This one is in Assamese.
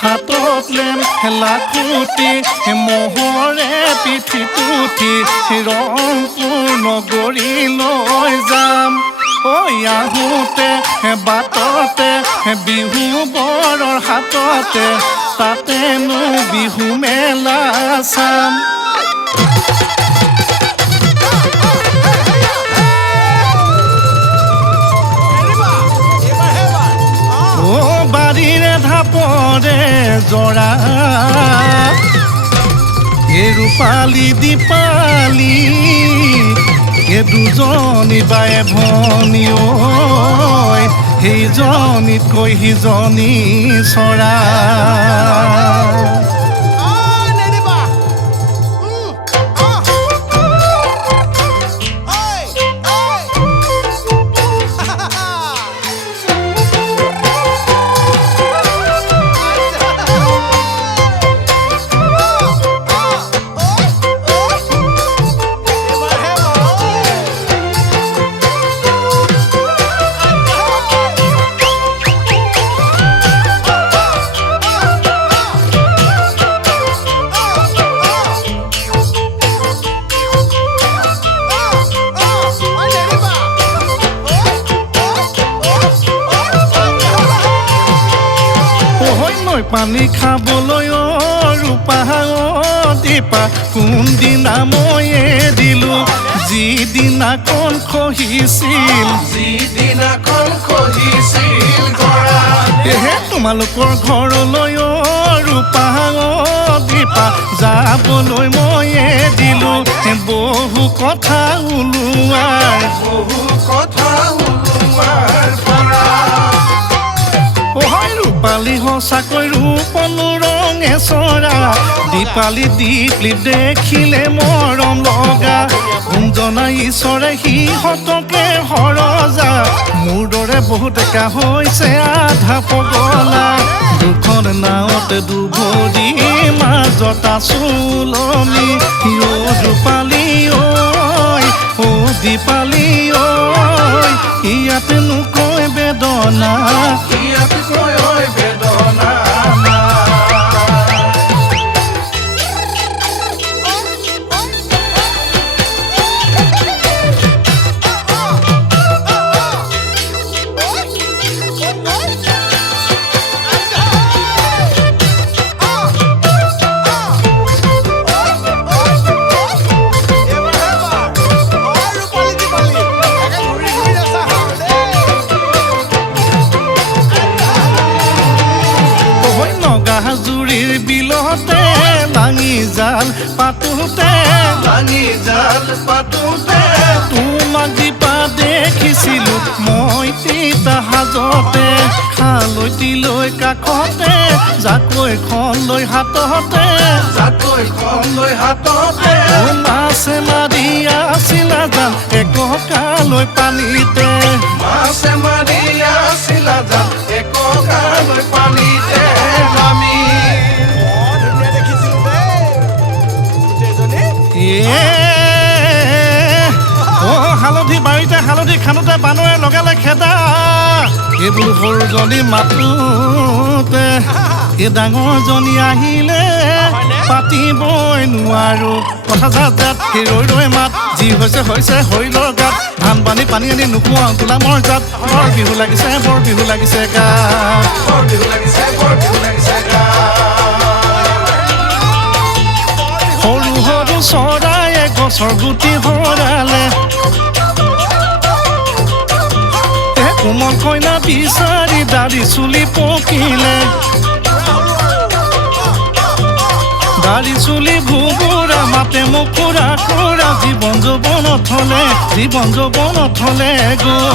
হাতত লেম লাখুটি মহৰে পিঠিত উঠি ৰংপুৰ নগৰী লৈ যাম ঐ আহোঁতে বাটতে বিহু বৰৰ হাততে তাতেনো বিহু মেলা চাম বাৰীৰে ঢাপৰে জৰা ৰূপালী দীপালী দুজনী বাই ভনী ঐ সেইজনীতকৈ সিজনী চৰা পানী খাবলৈ ৰূপা দীপা কোনদিনা ময়ে দিলো যিদিনাখন খহিছিল তোমালোকৰ ঘৰলৈ ৰূপা দীপা যাবলৈ ময়ে দিলো বহু কথা ওলোৱাৰ দীপালী সঁচাকৈ ৰূপনো ৰঙে চৰা দীপালী দীপলি দেখিলে মৰম লগা গুঞ্জনা ঈশ্বৰে সিহঁতকে সৰজা মোৰ দৰে বহুত একা হৈছে আধা পগলা দুখন নাৱতে দুভৰি মাজত আচুলনি ৰূপালী ঐ দীপালী ঐ ইয়াতেনো কৈ বেদনা হাজুৰিৰ বিলতে লাঙি জাল পাতোতে তোমাক দীপা দেখিছিলো মই তিতা সাজতে খালৈতি লৈ কাষতে জাকৈখন লৈ হাততে মাছে মাৰি আছিলা জাল এককালৈ পানীতে হালধি বাৰীতে হালধি খানোতে বানৰে লগালে খেদা এইবোৰ সৰুজনী মাতোতে এই ডাঙৰজনী আহিলে পাতিবই নোৱাৰো কথা জাত সেই ৰৈ মাত যি হৈছে শৰীৰৰ গাত ধান পানী আনি নোপোৱা গোলামৰ জাত বৰ বিহু লাগিছে গাত সৰু সৰু চৰায়ে গছৰ গুটি সৰালে কোমল কইনা বিচাৰি দাড়ি চুলি পকিলে দাড়ি চুলি ভুবুৰা মাতে মুকুৰা কুৰা জীৱন যৌৱনত হলে গ'ল